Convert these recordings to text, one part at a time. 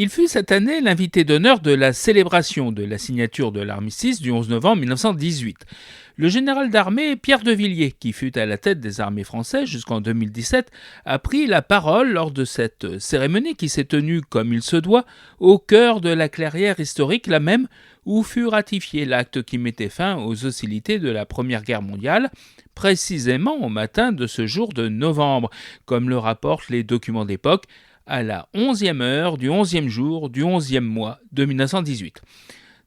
Il fut cette année l'invité d'honneur de la célébration de la signature de l'armistice du 11 novembre 1918. Le général d'armée Pierre de Villiers, qui fut à la tête des armées françaises jusqu'en 2017, a pris la parole lors de cette cérémonie qui s'est tenue comme il se doit au cœur de la clairière historique, la même où fut ratifié l'acte qui mettait fin aux hostilités de la Première Guerre mondiale, précisément au matin de ce jour de novembre, comme le rapportent les documents d'époque, à la 11e heure du 11e jour du 11e mois de 1918.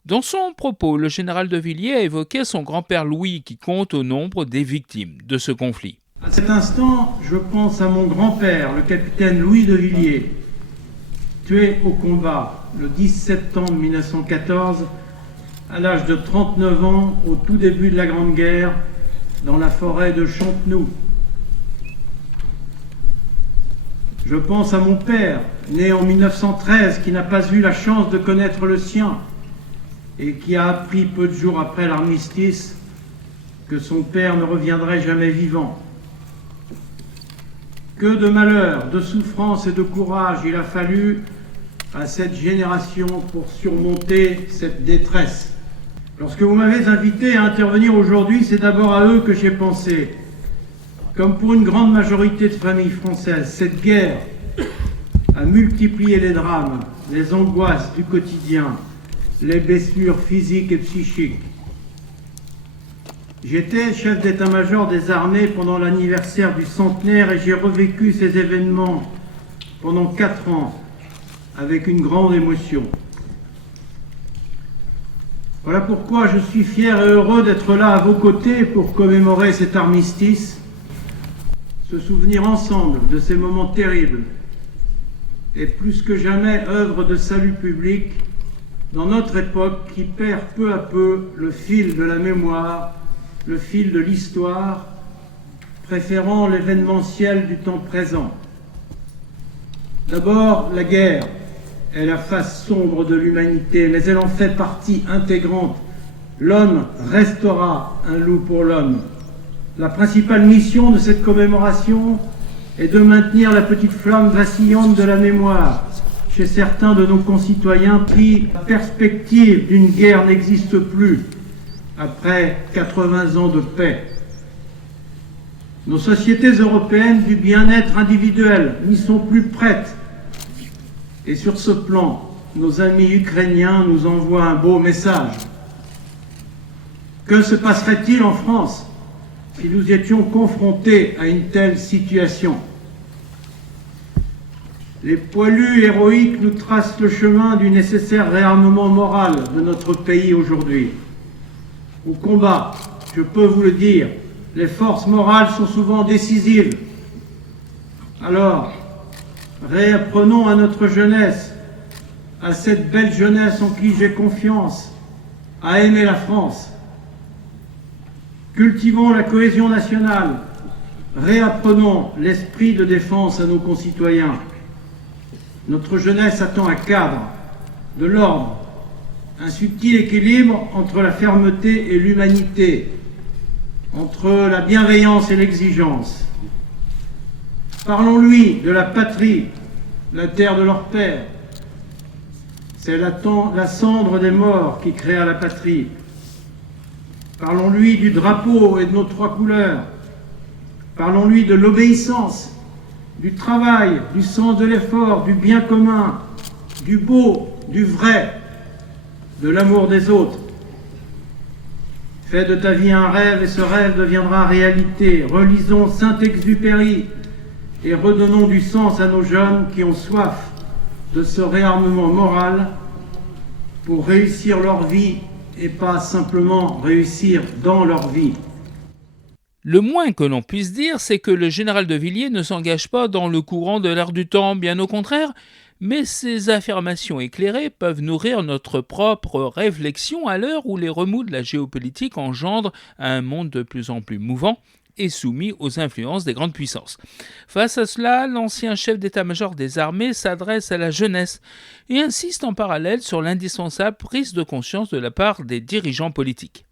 Dans son propos, le général de Villiers a évoqué son grand-père Louis qui compte au nombre des victimes de ce conflit. À cet instant, je pense à mon grand-père, le capitaine Louis de Villiers, tué au combat le 10 septembre 1914, à l'âge de 39 ans, au tout début de la Grande Guerre, dans la forêt de Champenoux. Je pense à mon père, né en 1913, qui n'a pas eu la chance de connaître le sien et qui a appris peu de jours après l'armistice que son père ne reviendrait jamais vivant. Que de malheur, de souffrance et de courage il a fallu à cette génération pour surmonter cette détresse. Lorsque vous m'avez invité à intervenir aujourd'hui, c'est d'abord à eux que j'ai pensé. Comme pour une grande majorité de familles françaises, cette guerre a multiplié les drames, les angoisses du quotidien, les blessures physiques et psychiques. J'étais chef d'état-major des armées pendant l'anniversaire du centenaire et j'ai revécu ces événements pendant 4 ans avec une grande émotion. Voilà pourquoi je suis fier et heureux d'être là à vos côtés pour commémorer cet armistice, se souvenir ensemble de ces moments terribles et plus que jamais œuvre de salut public dans notre époque qui perd peu à peu le fil de la mémoire, le fil de l'histoire, préférant l'événementiel du temps présent. D'abord, la guerre est la face sombre de l'humanité, mais elle en fait partie intégrante. L'homme restera un loup pour l'homme. La principale mission de cette commémoration est de maintenir la petite flamme vacillante de la mémoire chez certains de nos concitoyens qui, la perspective d'une guerre n'existe plus après 80 ans de paix. Nos sociétés européennes du bien-être individuel n'y sont plus prêtes. Et sur ce plan, nos amis ukrainiens nous envoient un beau message. Que se passerait-il en France si nous étions confrontés à une telle situation? Les poilus héroïques nous tracent le chemin du nécessaire réarmement moral de notre pays aujourd'hui. Au combat, je peux vous le dire, les forces morales sont souvent décisives. Alors, réapprenons à notre jeunesse, à cette belle jeunesse en qui j'ai confiance, à aimer la France. Cultivons la cohésion nationale, réapprenons l'esprit de défense à nos concitoyens. Notre jeunesse attend un cadre, de l'ordre, un subtil équilibre entre la fermeté et l'humanité, entre la bienveillance et l'exigence. Parlons-lui de la patrie, la terre de leur père. C'est la cendre des morts qui créa la patrie. Parlons-lui du drapeau et de nos 3 couleurs. Parlons-lui de l'obéissance, du travail, du sens de l'effort, du bien commun, du beau, du vrai, de l'amour des autres. Fais de ta vie un rêve et ce rêve deviendra réalité. Relisons Saint-Exupéry et redonnons du sens à nos jeunes qui ont soif de ce réarmement moral pour réussir leur vie et pas simplement réussir dans leur vie. Le moins que l'on puisse dire, c'est que le général de Villiers ne s'engage pas dans le courant de l'air du temps, bien au contraire, mais ces affirmations éclairées peuvent nourrir notre propre réflexion à l'heure où les remous de la géopolitique engendrent un monde de plus en plus mouvant et soumis aux influences des grandes puissances. Face à cela, l'ancien chef d'état-major des armées s'adresse à la jeunesse et insiste en parallèle sur l'indispensable prise de conscience de la part des dirigeants politiques.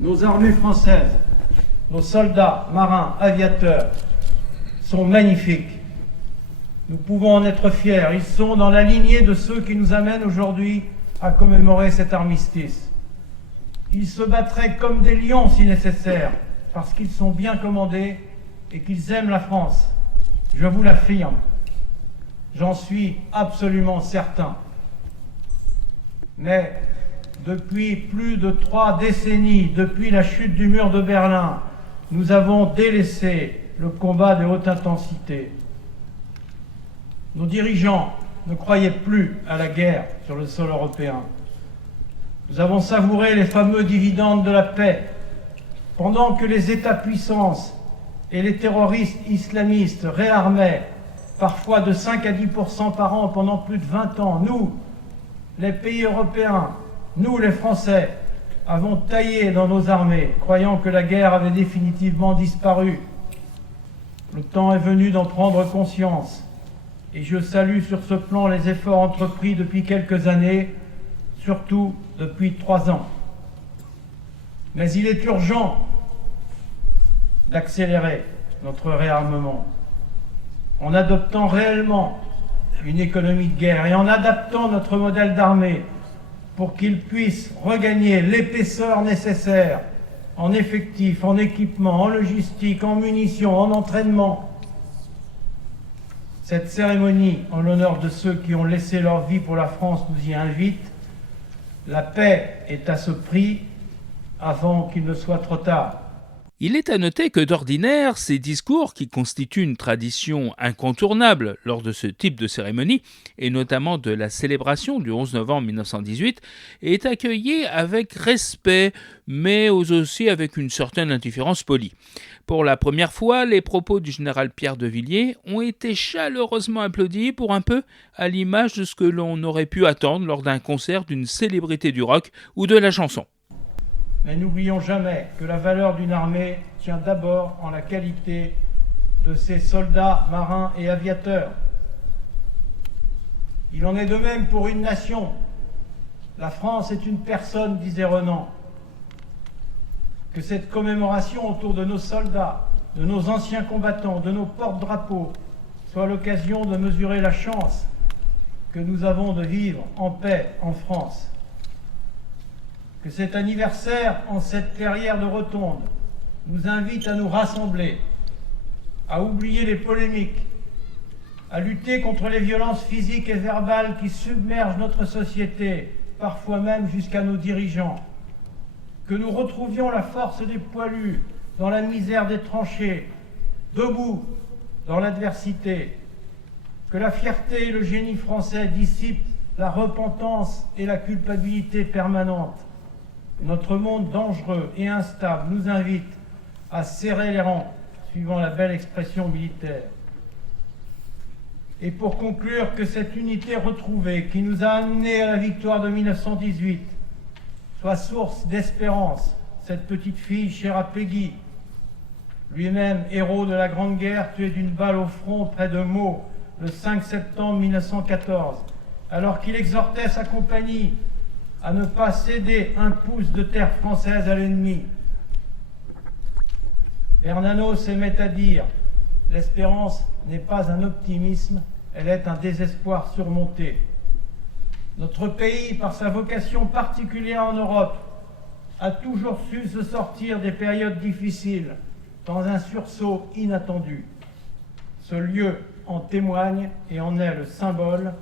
Nos armées françaises, nos soldats, marins, aviateurs sont magnifiques. Nous pouvons en être fiers. Ils sont dans la lignée de ceux qui nous amènent aujourd'hui à commémorer cet armistice. Ils se battraient comme des lions si nécessaire, parce qu'ils sont bien commandés et qu'ils aiment la France. Je vous l'affirme. J'en suis absolument certain. Mais depuis plus de 3 décennies, depuis la chute du mur de Berlin, nous avons délaissé le combat de haute intensité. Nos dirigeants ne croyaient plus à la guerre sur le sol européen. Nous avons savouré les fameux dividendes de la paix, pendant que les États-puissances et les terroristes islamistes réarmaient, parfois de 5 à 10% par an pendant plus de 20 ans. Nous, les pays européens, nous les Français, avons taillé dans nos armées, croyant que la guerre avait définitivement disparu. Le temps est venu d'en prendre conscience, et je salue sur ce plan les efforts entrepris depuis quelques années, surtout depuis 3 ans. Mais il est urgent d'accélérer notre réarmement en adoptant réellement une économie de guerre et en adaptant notre modèle d'armée pour qu'il puisse regagner l'épaisseur nécessaire en effectifs, en équipement, en logistique, en munitions, en entraînement. Cette cérémonie en l'honneur de ceux qui ont laissé leur vie pour la France nous y invite. La paix est à ce prix avant qu'il ne soit trop tard. Il est à noter que d'ordinaire, ces discours, qui constituent une tradition incontournable lors de ce type de cérémonie, et notamment de la célébration du 11 novembre 1918, est accueilli avec respect, mais aussi avec une certaine indifférence polie. Pour la première fois, les propos du général Pierre de Villiers ont été chaleureusement applaudis pour un peu à l'image de ce que l'on aurait pu attendre lors d'un concert d'une célébrité du rock ou de la chanson. Mais n'oublions jamais que la valeur d'une armée tient d'abord en la qualité de ses soldats, marins et aviateurs. Il en est de même pour une nation. La France est une personne, disait Renan. Que cette commémoration autour de nos soldats, de nos anciens combattants, de nos porte-drapeaux, soit l'occasion de mesurer la chance que nous avons de vivre en paix en France. Que cet anniversaire, en cette clairière de Rotonde, nous invite à nous rassembler, à oublier les polémiques, à lutter contre les violences physiques et verbales qui submergent notre société, parfois même jusqu'à nos dirigeants. Que nous retrouvions la force des poilus dans la misère des tranchées, debout dans l'adversité. Que la fierté et le génie français dissipent la repentance et la culpabilité permanente. Notre monde dangereux et instable nous invite à serrer les rangs, suivant la belle expression militaire. Et pour conclure, que cette unité retrouvée qui nous a amenés à la victoire de 1918 soit source d'espérance. Cette petite fille chère à Peggy, lui-même héros de la Grande Guerre, tué d'une balle au front près de Meaux le 5 septembre 1914, alors qu'il exhortait sa compagnie à ne pas céder un pouce de terre française à l'ennemi. Bernanos aimait à dire « L'espérance n'est pas un optimisme, elle est un désespoir surmonté ». Notre pays, par sa vocation particulière en Europe, a toujours su se sortir des périodes difficiles dans un sursaut inattendu. Ce lieu en témoigne et en est le symbole.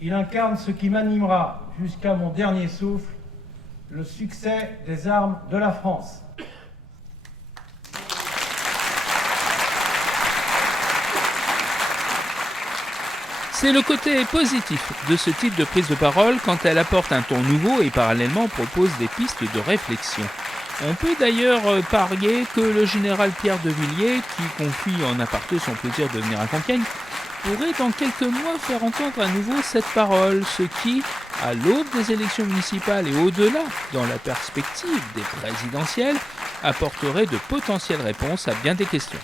Il incarne ce qui m'animera jusqu'à mon dernier souffle, le succès des armes de la France. C'est le côté positif de ce type de prise de parole quand elle apporte un ton nouveau et parallèlement propose des pistes de réflexion. On peut d'ailleurs parier que le général Pierre de Villiers, qui confie en aparté son plaisir de venir à Compiègne, pourrait dans quelques mois faire entendre à nouveau cette parole, ce qui, à l'aube des élections municipales et au-delà, dans la perspective des présidentielles, apporterait de potentielles réponses à bien des questions.